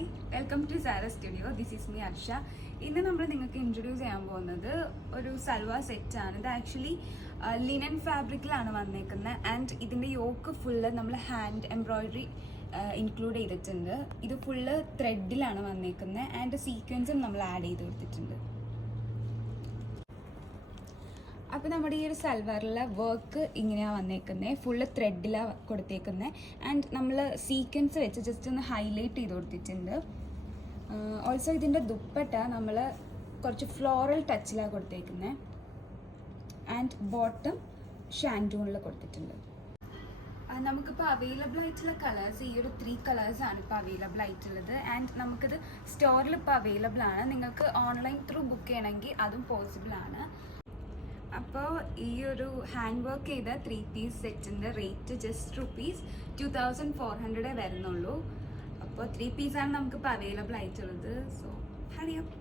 Hi, welcome to Sara studio. This is me Arsha. ഇന്ന് നമ്മൾ നിങ്ങൾക്ക് ഇൻട്രൊഡ്യൂസ് ചെയ്യാൻ പോകുന്നത് ഒരു സൽവാർ സെറ്റാണ്. ഇത് ആക്ച്വലി ലിനൻ ഫാബ്രിക്കിലാണ് വന്നേക്കുന്നത് ആൻഡ് ഇതിൻ്റെ യോക്ക് ഫുള്ള് നമ്മൾ ഹാൻഡ് എംബ്രോയിഡറി ഇൻക്ലൂഡ് ചെയ്തിട്ടുണ്ട്. ഇത് ഫുള്ള് ത്രെഡിലാണ് വന്നേക്കുന്നത് ആൻഡ് സീക്വൻസും നമ്മൾ ആഡ് ചെയ്ത് കൊടുത്തിട്ടുണ്ട്. അപ്പോൾ നമ്മുടെ ഈ ഒരു സൽവാറിലെ വർക്ക് ഇങ്ങനെയാണ് വന്നേക്കുന്നത്. ഫുള്ള് ത്രെഡിലാണ് കൊടുത്തേക്കുന്നത് ആൻഡ് നമ്മൾ സീക്വൻസ് വെച്ച് ജസ്റ്റ് ഒന്ന് ഹൈലൈറ്റ് ചെയ്ത് കൊടുത്തിട്ടുണ്ട്. ഓൾസോ ഇതിൻ്റെ ദുപ്പട്ട നമ്മൾ കുറച്ച് ഫ്ലോറൽ ടച്ചിലാണ് കൊടുത്തേക്കുന്നത് ആൻഡ് ബോട്ടം ഷാൻഡൂണിൽ കൊടുത്തിട്ടുണ്ട്. നമുക്കിപ്പോൾ അവൈലബിൾ ആയിട്ടുള്ള കളേഴ്സ് ഈ ഒരു 3 കളേഴ്സാണ് ഇപ്പോൾ അവൈലബിൾ ആയിട്ടുള്ളത് ആൻഡ് നമുക്കിത് സ്റ്റോറിൽ ഇപ്പോൾ അവൈലബിൾ ആണ്. നിങ്ങൾക്ക് ഓൺലൈൻ ത്രൂ ബുക്ക് ചെയ്യണമെങ്കിൽ അതും പോസിബിൾ ആണ്. അപ്പോൾ ഈ ഒരു ഹാൻഡ് വർക്ക് ചെയ്ത 3 പീസ് സെറ്റിൻ്റെ റേറ്റ് ജസ്റ്റ് ₹2400 വരുന്നുള്ളൂ. അപ്പോൾ 3 പീസാണ് നമുക്കിപ്പോൾ അവൈലബിൾ ആയിട്ടുള്ളത്. So Hari up.